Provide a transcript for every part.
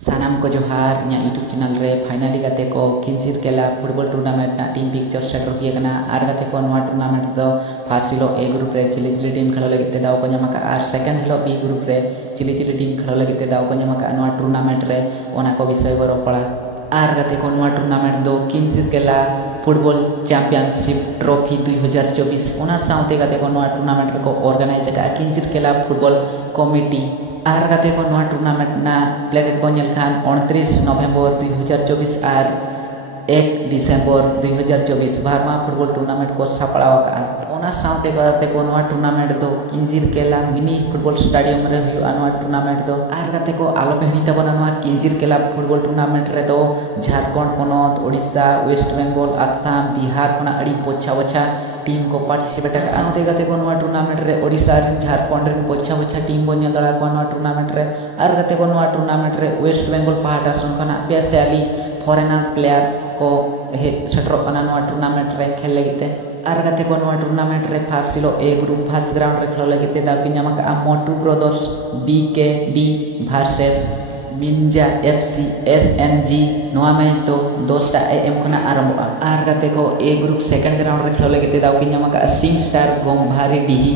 सानाम को जोहार इना यूट्यूब चैनल रे फाइनली गाते को किंसिर केला फुटबॉल टूर्नामेंट ना टीम पिक्चर सेटर हुई कना आर गाते को नवा टूर्नामेंट दो फर्स्ट हिलो ए ग्रुप रे चिली चिली टीम खेलो लगिते दाव को ᱧᱟᱢ ᱟᱠᱟᱜᱼᱟ आर सेकंड हिलो बी ग्रुप रे चिली चिली टीम खेलो लगिते दाव को ᱧᱟᱢ ᱟᱠᱟᱜᱼᱟ नवा टूर्नामेंट रे ओना को विषय बरो पड़ा आर गाते को नवा टूर्नामेंट दो किंसिर केला फुटबॉल चैंपियनशिप ट्रॉफी 2024 ओना साउते गाते को नवा टूर्नामेंट रे को ऑर्गेनाइज अकागᱼᱟ किंसिर केला फुटबॉल कमिटी आर गाते को नवा टूर्नामेंट ना प्लेटेट बन खान 29 नवेम्बर 2024 आर 1 डिसेम्बर 2024 भारमा फुटबॉल टूर्नामेंट को सापड़ाव अकागᱼᱟ साउते गाते को नवा टूर्नामेंट दो किंसिर केला मिनी फुटबॉल स्टेडियम रे हुआ नवा टूर्नामेंट दो आर गाते को आलो पेहनी तबना नवा किंसिर केला फुटबॉल टूर्नामेंट रे दो झारखंड पनत ओडिशा वेस्ट बेंगल आसाम बिहार खना अड़ी पोछा पोछा टीम को पार्टिसिपेट साउते गाते को नवा टूर्नामेंट रे ओडिशा रे झारखंड रे पोछा पोछा टीम बन दड़ा को नवा टूर्नामेंट रे आर गाते को नवा टूर्नामेंट रे वेस्ट बेंगल पाहाटा सन खना पेसाली फॉरेनर प्लेयर को सेटर नवा टूर्नामेंट रे खेल लगिते आर गाते को नवा टूर्नामेंट रे फर्स्ट हिलो ए ग्रुप फर्स्ट ग्राउंड रे खेल लगिते दाव की ᱧᱟᱢ ᱟᱠᱟᱜᱼᱟ मोटू ब्रदर्स बीकेडी वर्सेस मिंजा एफसी एसएनजी नवा मैच तो 10टा एएम खना आरंभा आर गाते को ए ग्रुप सेकंड ग्राउंड रे खेल लगिते दाव की ᱧᱟᱢ ᱟᱠᱟᱜᱼᱟ Singh star Gombhari Dihi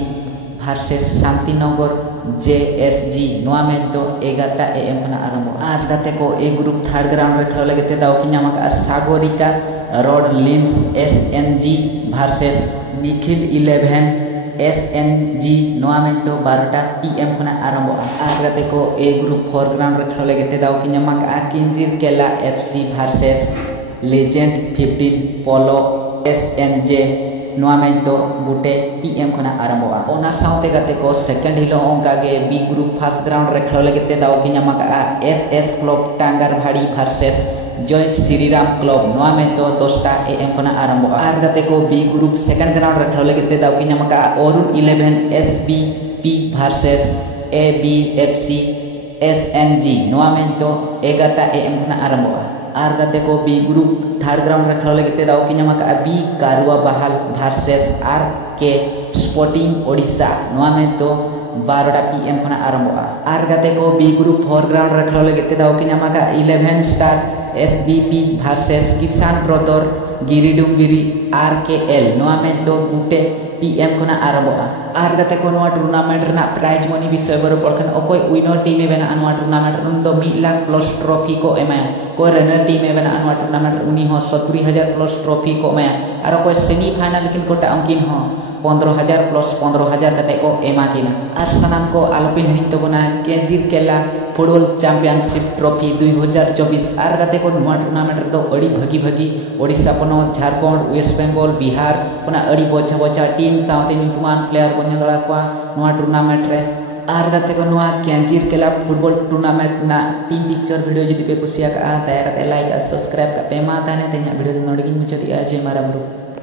versus Shantinagar JSG नवा मैच तो 11टा एएम खना आरंभा आर गाते को ए ग्रुप थर्ड ग्राउंड रे खेल लगिते दाव की ᱧᱟᱢ ᱟᱠᱟᱜᱼᱟ Sagarika road limbs SNG versus Nikhil 11 SNG नवा मैच तो 12टा पीएम खना आरंभा आर गाते को ए ग्रुप फोर ग्राउंड रे खेल लगिते दाव की ᱧᱟᱢ ᱟᱠᱟᱜᱼᱟ किंसिर केला एफसी वर्सेस लेजेंड 15 पोलो एसएनजे नवा मैच तो गोटे पीएम खना आरंभा ओना साउते गाते को सेकंड हिलो ओंका गे बी ग्रुप फर्स्ट ग्राउंड रे खेल लगिते दाव की ᱧᱟᱢ ᱟᱠᱟᱜᱼᱟ एसएस क्लब टांगारभाड़ी वर्सेस जय श्रीराम क्लब नवा मैच तो 10टा एएम खना आरंभा आर गाते को बी ग्रुप सेकंड ग्राउंड रे खेल लगिते दाव की ᱧᱟᱢ ᱟᱠᱟᱜᱼᱟ अरुण 11 एसबीपी वर्सेस एबीएफसी एसएनजी नवा मैच तो 11टा एएम खना आरंभा आर गाते को बी ग्रुप थर्ड ग्राउंड रे खेल लगिते दाव की ᱧᱟᱢ ᱟᱠᱟᱜᱼᱟ बी कारुआ बहाल वर्सेस आर के स्पोर्टिंग ओडिशा नवा मैच तो 12टा पीएम खना आरंभा आर गाते को बी ग्रुप फोर ग्राउंड रे खेल लगिते दाव की ᱧᱟᱢ ᱟᱠᱟᱜᱼᱟ 11 स्टार एसबीपी वर्सेस किसान ब्रदर गिरिडुंगिरी आरकेएल नवा मैच तो गोटे पीएम खना आरंभा आर गाते को नवा टूर्नामेंट रना प्राइज मनी विषय बर पड़खन अकोय विनर टीम ए बेना नवा टूर्नामेंट रन दो 1 लाख प्लस ट्रॉफी को एमाया कोई रनर टीम ए बेना नवा टूर्नामेंट उनी हो 70000 प्लस ट्रॉफी को एमाया आर कोई सेमीफाइनल लेकिन कोटा अंकिन हो 15000 प्लस 15000 कते को एमा किना आर सनाम को आलोपे हनी तबना केंजिर केला फुटबॉल चैंपियनशिप ट्रॉफी 2024 आर गाते को नवा टूर्नामेंट रे तो अड़ी भगी भगी ओडिशा पनत झारखंड वेस्ट बेंगल बिहार कोना अड़ी बोछा बोछा टीम साउते नितमान प्लेयर बन दड़ा को नवा टूर्नामेंट रे आर गाते को नवा केंजिर केला फुटबॉल टूर्नामेंट ना टीम पिक्चर वीडियो जदि पे कुसिया का दया कते लाइक और सब्सक्राइब का पे मा ताने ते냐 वीडियो नोडगिन मुचतिया जय मारा ब्रो।